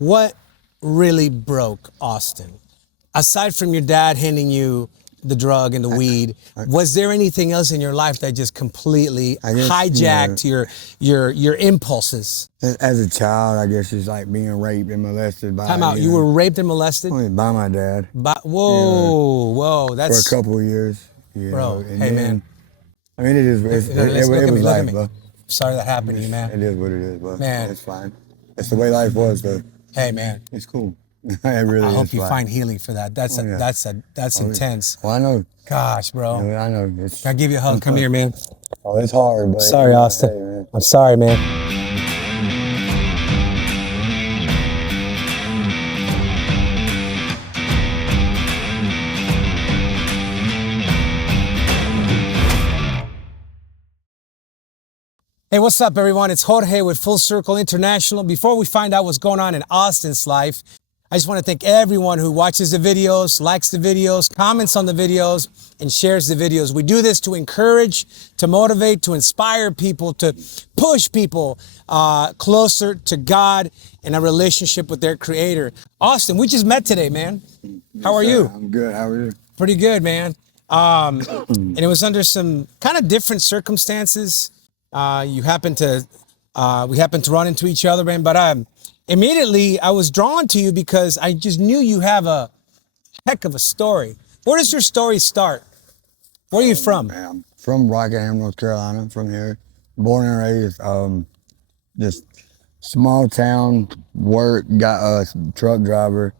What really broke Austin? Aside from your dad handing you the drug and the weed, was there anything else in your life that just completely hijacked your impulses? As a child, I guess it's like being raped and molested by. Time out. You were raped and molested? By my dad. Whoa, that's for a couple of years. Bro, hey, man. I mean, it was life, bro. Sorry that happened to you, man. It is what it is, bro. Man. It's fine. It's the way life was, though. Hey, man. It's cool. It really I is. hope you find healing for that. That's intense. Well, I know. Gosh, bro. I know. Can I give you a hug? Come here, man. Oh, it's hard, but Sorry, Austin. Hey, man. I'm sorry, man. Hey, what's up, everyone? It's Jorge with Full Circle International. Before we find out what's going on in Austin's life, I just want to thank everyone who watches the videos, likes the videos, comments on the videos, and shares the videos. We do this to encourage, to motivate, to inspire people, to push people closer to God and a relationship with their Creator. Austin, we just met today, man. How are you? I'm good. How are you? Pretty good, man. And it was under some kind of different circumstances. We happened to run into each other, man. But immediately I was drawn to you because I just knew you have a heck of a story. Where does your story start? Where are you from? I'm from Rockingham, North Carolina. From here, born and raised. Just small town. Got a truck driver.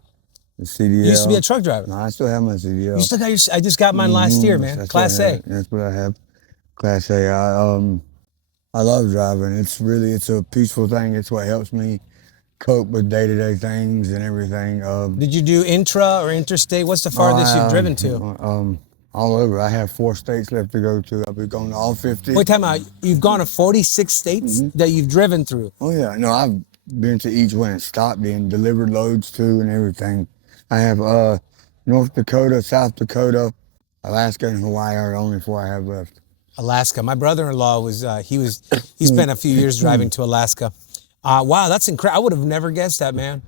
A CDL. You used to be a truck driver. No, I still have my CDL. You still got I just got mine last year, man. Class A. That's what I have. Class A. I love driving. It's a peaceful thing. It's what helps me cope with day-to-day things and everything. Did you do intra or interstate? What's the farthest you've driven to? All over. I have 4 states left to go to. I'll be going to all 50. Wait, time out. You've gone to 46 states that you've driven through. Oh yeah, no, I've been to each one and stopped in, delivered loads to, and everything. I have North Dakota, South Dakota, Alaska, and Hawaii are the only 4 I have left. Alaska. My brother-in-law he spent a few years driving to Alaska. Wow, that's incredible. I would have never guessed that, man.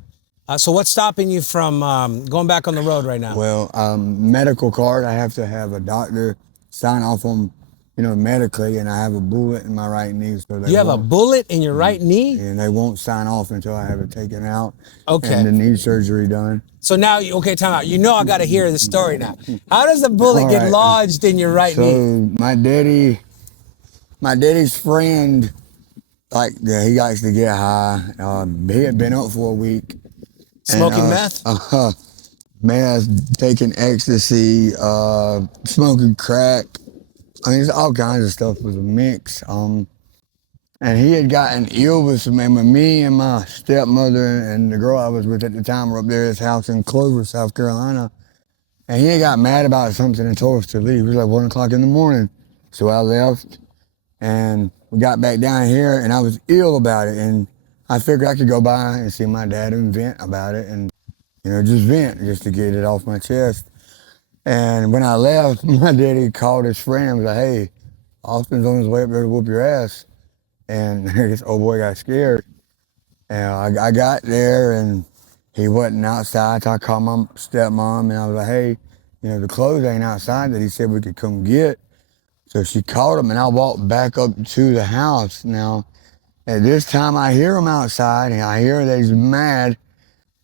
So what's stopping you from going back on the road right now? Well, medical card. I have to have a doctor sign off on, medically, and I have a bullet in my right knee. So you have a bullet in your right knee? And they won't sign off until I have it taken out. Okay. And the knee surgery done. So now, okay, time out. I got to hear the story now. How does the bullet get lodged in your right knee? So my daddy's friend, he likes to get high. He had been up for a week. Smoking meth? Meth, taking ecstasy, smoking crack. I mean, it's all kinds of stuff was a mix. And he had gotten ill with me and my stepmother and the girl I was with at the time were up there at his house in Clover, South Carolina. And he had got mad about something and told us to leave. It was like 1 o'clock in the morning. So I left and we got back down here and I was ill about it. And I figured I could go by and see my dad and vent about it and, just vent just to get it off my chest. And when I left, my daddy called his friend and was like, hey, Austin's on his way up there to whoop your ass. And this old boy got scared. And I got there and he wasn't outside. So I called my stepmom and I was like, hey, the clothes ain't outside that he said we could come get. So she called him and I walked back up to the house. Now, at this time I hear him outside and I hear that he's mad.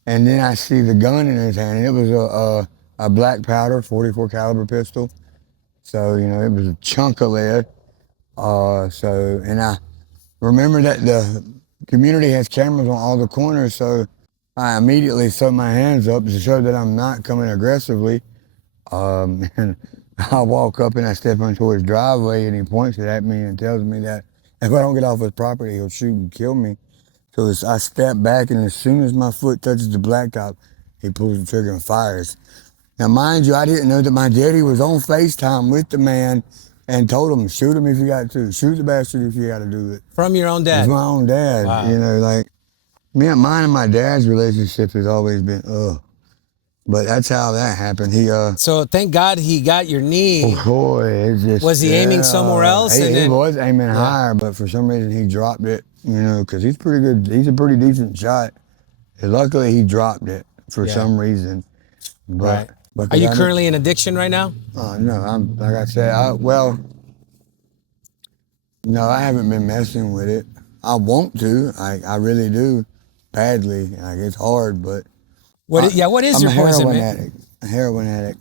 And then I see the gun in his hand. And it was a black powder, 44 caliber pistol. So, it was a chunk of lead. And I remember that the community has cameras on all the corners, so I immediately throw my hands up to show that I'm not coming aggressively. And I walk up and I step into his driveway and he points it at me and tells me that if I don't get off his property, he'll shoot and kill me. So I step back and as soon as my foot touches the blacktop, he pulls the trigger and fires. Now, mind you, I didn't know that my daddy was on FaceTime with the man and told him, shoot him if you got to. Shoot the bastard if you got to do it. From your own dad? It's my own dad. Wow. Mine and my dad's relationship has always been, But that's how that happened. So thank God he got your knee. Oh boy, it's just. Was he aiming somewhere else? He was aiming higher, but for some reason he dropped it, because he's pretty good. He's a pretty decent shot. And luckily, he dropped it for Yeah. some reason. But, Right. but Are you I know- currently in addiction right now? No, I'm like I said. No, I haven't been messing with it. I want to. I really do, badly. Like it's hard, but What is I'm your a poison, heroin man? addict. A heroin addict,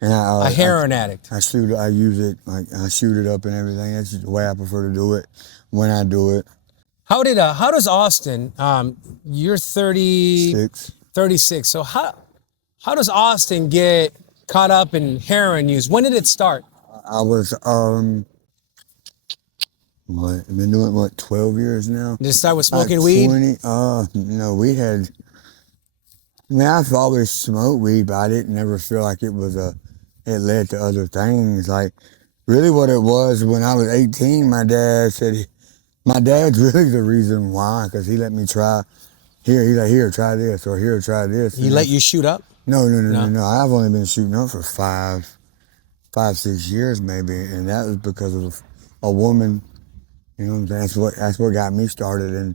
and A heroin addict. I shoot. I use it. Like I shoot it up and everything. That's just the way I prefer to do it. When I do it, How does Austin? You're 6. 36. So how does Austin get caught up in heroin use? When did it start? I was what? I've been doing what 12 years now. Did it start with Like smoking weed? 20. No, we had. I mean, I've always smoked weed, but I didn't never feel like it led to other things. Like, really what it was when I was 18, my dad's really the reason why, because he let me try, he's like, here, try this, or here, try this. He let you shoot up? No. I've only been shooting up for 6 years maybe, and that was because of a woman, you know what I'm saying? That's what got me started. And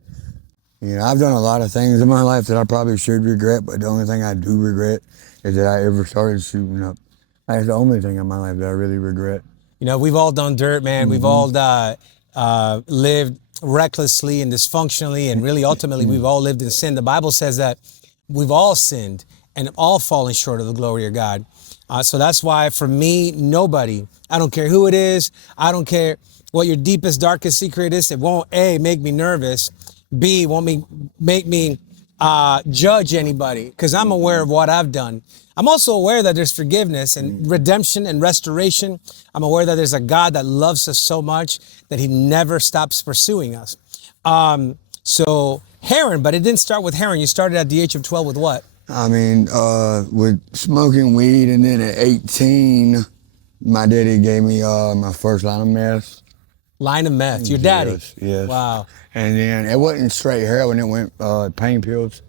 you know, I've done a lot of things in my life that I probably should regret, but the only thing I do regret is that I ever started shooting up. That's the only thing in my life that I really regret. You know, we've all done dirt, man. We've all lived recklessly and dysfunctionally, and really ultimately we've all lived in sin. The Bible says that we've all sinned and all fallen short of the glory of God. So that's why for me, nobody, I don't care who it is, I don't care what your deepest, darkest secret is, it won't A, make me nervous, B, won't make me judge anybody, because I'm aware of what I've done. I'm also aware that there's forgiveness and redemption and restoration. I'm aware that there's a God that loves us so much that he never stops pursuing us. So heroin, but it didn't start with heroin. You started at the age of 12 with what? I mean, with smoking weed, and then at 18, my daddy gave me my first line of meth. Line of meth. Your daddy? Yes. Wow. And then it wasn't straight heroin, it went pain pills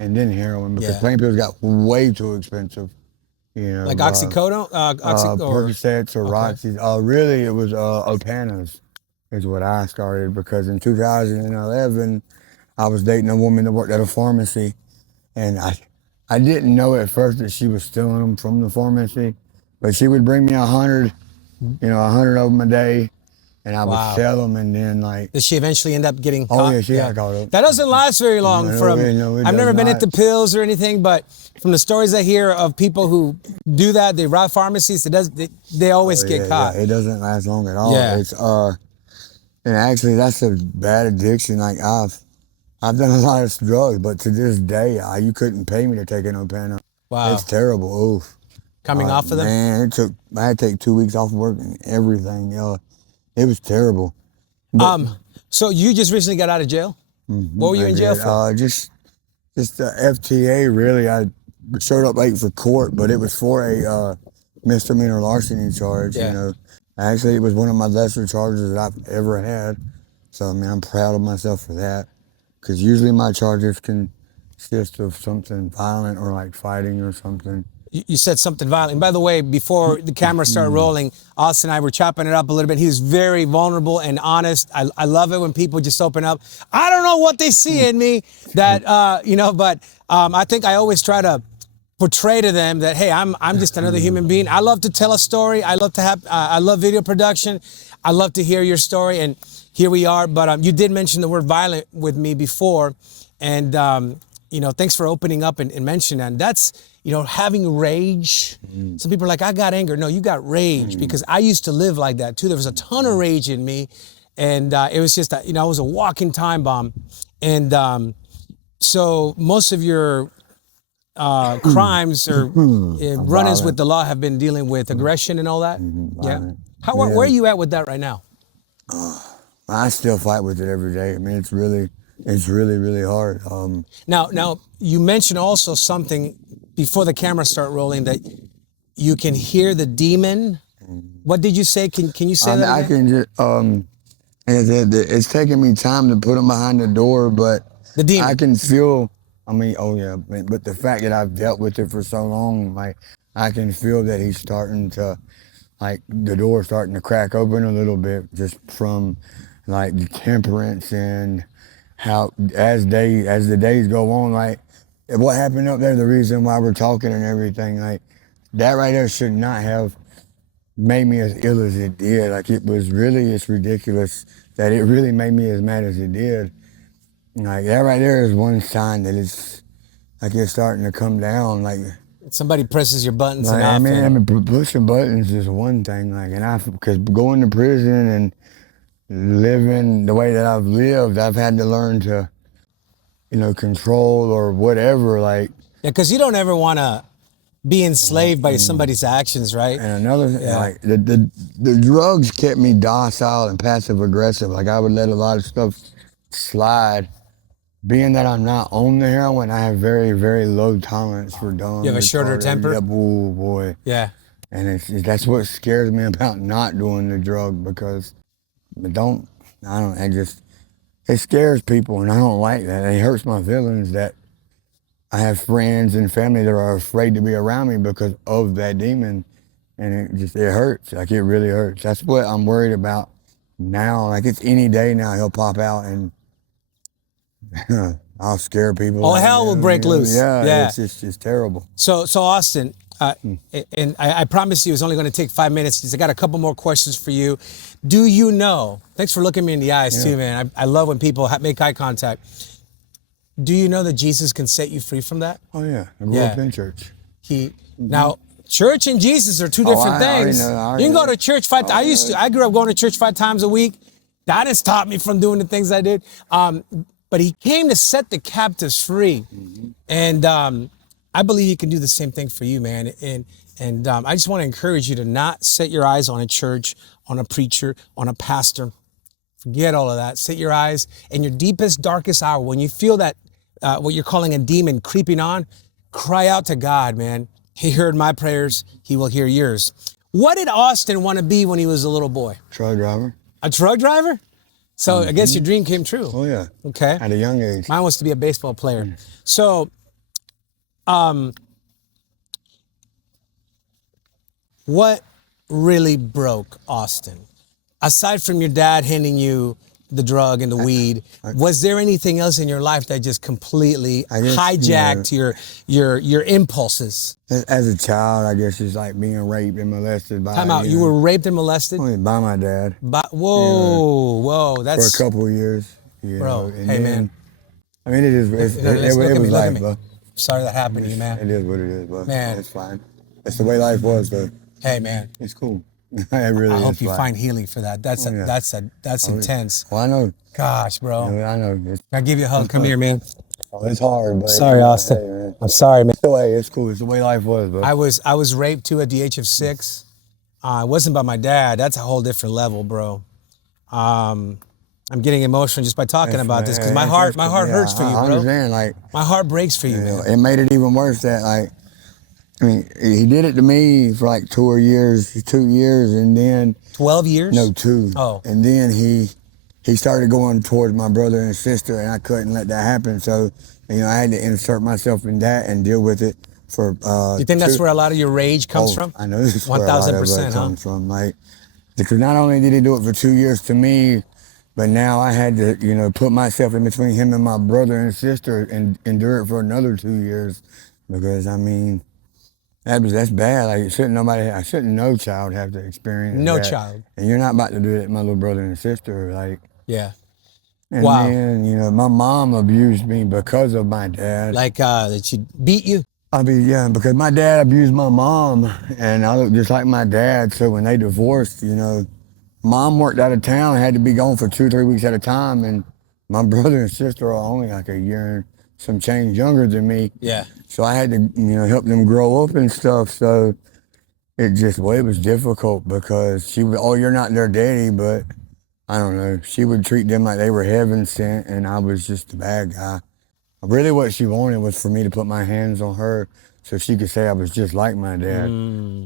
and then heroin, because Yeah. pain pills got way too expensive. You know, Like oxycodone? Percocets or Roxy's. Really, it was Opanas is what I started, because in 2011, I was dating a woman that worked at a pharmacy, and I didn't know at first that she was stealing them from the pharmacy, but she would bring me 100, 100 of them a day, and I Wow. would sell them, and then like. Did she eventually end up getting Oh caught? yeah, she got caught up. That doesn't last very long. No, it I've does never been not. into pills or anything, but from the stories I hear of people who do that, they rob pharmacies. They always get caught. Yeah, it doesn't last long at all. Yeah. It's and actually that's a bad addiction. Like I've done a lot of drugs, but to this day, you couldn't pay me to take an Opana. Wow. It's terrible. Oof. Coming off of them. Man, I had to take 2 weeks off work and everything. It was terrible. So you just recently got out of jail? What were you in jail for? Just the FTA. Really, I showed up late for court, but it was for a misdemeanor larceny charge. Yeah. You know, actually, it was one of my lesser charges that I've ever had. So I mean, I'm proud of myself for that, because usually my charges consist of something violent or like fighting or something. You said something violent. And by the way, before the camera started rolling, Austin and I were chopping it up a little bit. He was very vulnerable and honest. I love it when people just open up. I don't know what they see in me that, but I think I always try to portray to them that, hey, I'm just another human being. I love to tell a story. I love video production. I love to hear your story. And here we are. But you did mention the word violent with me before. And, thanks for opening up and mentioning that. And that's, having rage. Some people are like, I got anger. No, you got rage, because I used to live like that too. There was a ton of rage in me. And it was just, I was a walking time bomb. And so most of your crimes or run-ins with the law have been dealing with aggression and all that? Yeah. Where are you at with that right now? I still fight with it every day. I mean, it's really, really hard. Now, you mentioned also something before the camera started rolling, that you can hear the demon. What did you say? Can you say that I again? can just, it's taking me time to put him behind the door, but The demon. I can feel, but the fact that I've dealt with it for so long, like, I can feel that he's starting to, like, the door starting to crack open a little bit, just from, like, the temperance and how as the days go on, like what happened up there, the reason why we're talking and everything, like that right there should not have made me as ill as it did. Like it's ridiculous that it really made me as mad as it did. Like that right there is one sign that it's like it's starting to come down. Like Somebody presses your buttons Like, enough. pushing buttons is one thing. Like, because going to prison and living the way that I've lived, I've had to learn to, control or whatever. Like, yeah, because you don't ever want to be enslaved by somebody's actions, right? and another thing, like the drugs kept me docile and passive aggressive. Like, I would let a lot of stuff slide. Being that I'm not on the heroin, I have very, very low tolerance for dumb. You have a shorter retarded- temper? Yeah, oh boy. Yeah. And that's what scares me about not doing the drug, because it scares people, and I don't like that. It hurts my feelings that I have friends and family that are afraid to be around me because of that demon, and it hurts. Like, it really hurts. That's what I'm worried about now. Like, it's any day now he'll pop out and I'll scare people. Oh, hell will break loose. Yeah. It's terrible. So Austin, and I promise you it's only going to take 5 minutes because I got a couple more questions for you. Do you know, thanks for looking me in the eyes too, man. I love when people make eye contact. Do you know that Jesus can set you free from that? Oh yeah, I grew up in church. Now, church and Jesus are two different I things. already know. You can go to church I grew up going to church 5 times a week. That has taught me from doing the things I did. But he came to set the captives free. And I believe he can do the same thing for you, man. And I just want to encourage you to not set your eyes on a church, on a preacher, on a pastor. Forget all of that. Set your eyes in your deepest, darkest hour. When you feel that, what you're calling a demon creeping on, cry out to God, man. He heard my prayers. He will hear yours. What did Austin want to be when he was a little boy? Truck driver. A truck driver? So I guess your dream came true. Oh yeah. Okay. At a young age. Mine was to be a baseball player. So, what really broke Austin? Aside from your dad handing you the drug and the weed, was there anything else in your life that just completely hijacked your impulses? As a child, I guess it's like being raped and molested by. Time out. You were raped and molested? By my dad. Whoa, that's for a couple of years. Bro, hey, man. I mean, it was life, bro. Sorry that happened to you, man. It is what it is, bro. Man. It's fine. That's the way life was, though. Hey, man. It's cool. It really I is. hope you find healing for that. That's intense. Well, I know. Gosh, bro. I know. I'll give you a hug. Come here, man. Oh, it's hard, but Sorry, Austin. Hey, man. I'm sorry, man. It's the way. It's cool. It's the way life was, bro. I was raped too at the age of 6. It wasn't by my dad. That's a whole different level, bro. I'm getting emotional just by talking about this because my heart hurts for you, bro. I understand, like, my heart breaks for you, man. It made it even worse that, like, I mean, he did it to me for like 2 years, and then 12 years? No, 2. Oh. And then he started going towards my brother and sister, and I couldn't let that happen. So, I had to insert myself in that and deal with it for. You think that's where a lot of your rage comes from? I know this is where a lot of it 1000%, comes from. Like, because not only did he do it for 2 years to me, but now I had to, put myself in between him and my brother and sister and endure it for another 2 years, because I mean. That's bad. Like, no child have to experience No that. child. And you're not about to do it to my little brother and sister. Like, yeah. And wow. then, my mom abused me because of my dad. Like, that she beat you? Because my dad abused my mom, and I look just like my dad. So when they divorced, mom worked out of town, had to be gone for 2 or 3 weeks at a time, and my brother and sister are only like a year and some change younger than me. Yeah. So I had to, help them grow up and stuff. So it was difficult because she would, you're not their daddy, but I don't know. She would treat them like they were heaven sent, and I was just the bad guy. Really what she wanted was for me to put my hands on her so she could say I was just like my dad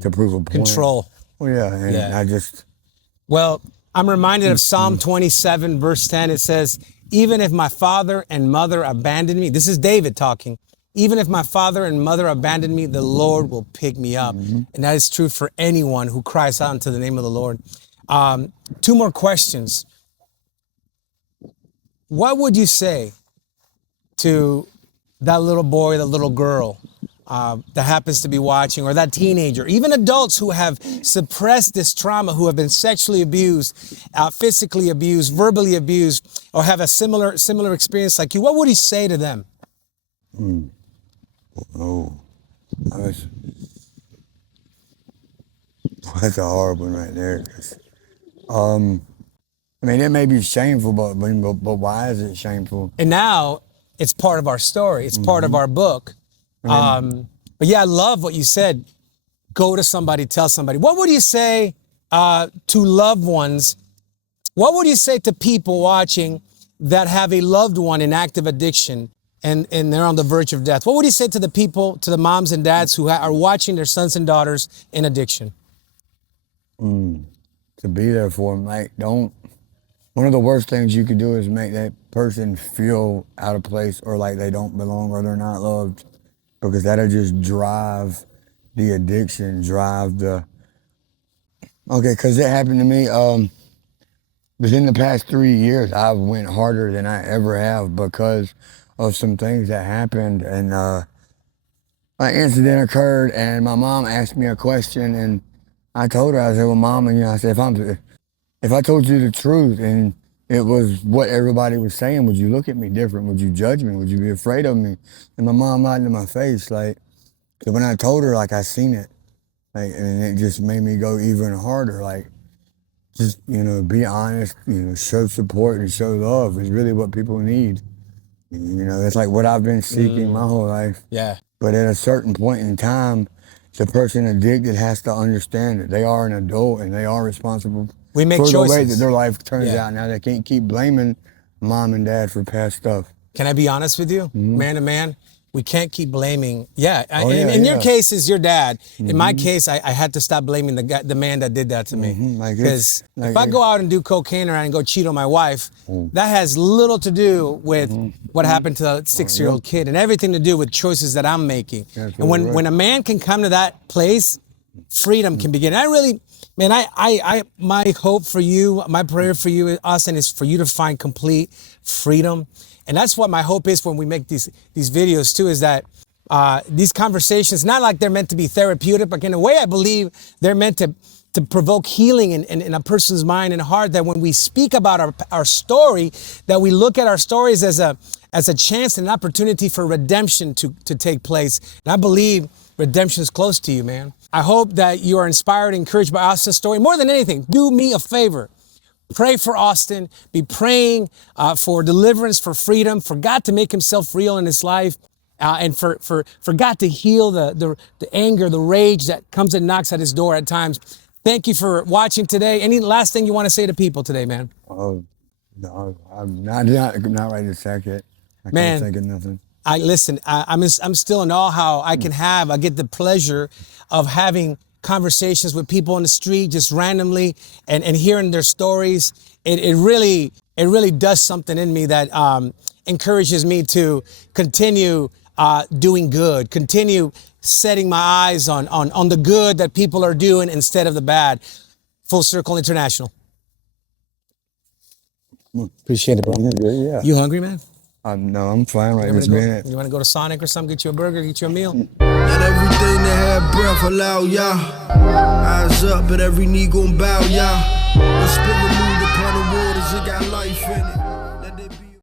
to prove a point. Control. Well, yeah, and I just... Well, I'm reminded of Psalm 27, verse 10. It says, even if my father and mother abandon me, this is David talking, even if my father and mother abandon me, the Lord will pick me up. And that is true for anyone who cries out into the name of the Lord. 2 more questions. what would you say to that little boy, that little girl that happens to be watching, or that teenager, even adults who have suppressed this trauma, who have been sexually abused, physically abused, verbally abused, or have a similar experience like you? What would he say to them? Oh, that's a hard one right there. I mean, it may be shameful, but why is it shameful? And now it's part of our story. It's part of our book. But yeah, I love what you said. Go to somebody, tell somebody. What would you say to loved ones? What would you say to people watching that have a loved one in active addiction and they're on the verge of death? What would you say to the people, to the moms and dads who are watching their sons and daughters in addiction? To be there for them. Like, one of the worst things you could do is make that person feel out of place or like they don't belong or they're not loved, because that'll just drive the addiction, because it happened to me. Within the past 3 years, I've went harder than I ever have because of some things that happened. And an incident occurred, and my mom asked me a question, and I told her, I said, well, Mom, and I said, if I told you the truth and it was what everybody was saying, would you look at me different? Would you judge me? Would you be afraid of me? And my mom lied to my face. Like, so when I told her, like, I seen it, like, and it just made me go even harder. Like, just, be honest, show support and show love is really what people need. That's like what I've been seeking my whole life. Yeah. But at a certain point in time, the person addicted has to understand that they are an adult and they are responsible We make for choices. the way that their life turns out. Now they can't keep blaming mom and dad for past stuff. Can I be honest with you? Man to man, we can't keep blaming. In your case, it's your dad. In my case, I had to stop blaming the man that did that to me. Because if I go out and do cocaine or I go cheat on my wife, that has little to do with what happened to the 6-year-old kid and everything to do with choices that I'm making. And when a man can come to that place, freedom can begin. My hope for you, my prayer for you, Austin, is for you to find complete freedom. And that's what my hope is when we make these videos too, is that these conversations, not like they're meant to be therapeutic, but in a way I believe they're meant to provoke healing in a person's mind and heart, that when we speak about our story, that we look at our stories as a chance and an opportunity for redemption to take place. And I believe redemption is close to you, man. I hope that you are inspired, encouraged by Austin's story. More than anything, do me a favor. Pray for Austin. Be praying for deliverance, for freedom, for God to make himself real in his life, and for God to heal the anger, the rage that comes and knocks at his door at times. Thank you for watching today. Any last thing you want to say to people today, man? Oh, no, I'm not right this second. I can't think of nothing. I'm still in awe how I get the pleasure of having conversations with people on the street just randomly and hearing their stories. It really does something in me that encourages me to continue doing good, continue setting my eyes on the good that people are doing instead of the bad. Full Circle International. Appreciate it, bro. Yeah. You hungry, man? No, I'm fine right this minute. You want to go to Sonic or something, get you a burger, get you a meal? Not everything that had breath allow, y'all. Eyes up, but every knee gon' bow, y'all. The spirit moved upon the waters, it got life in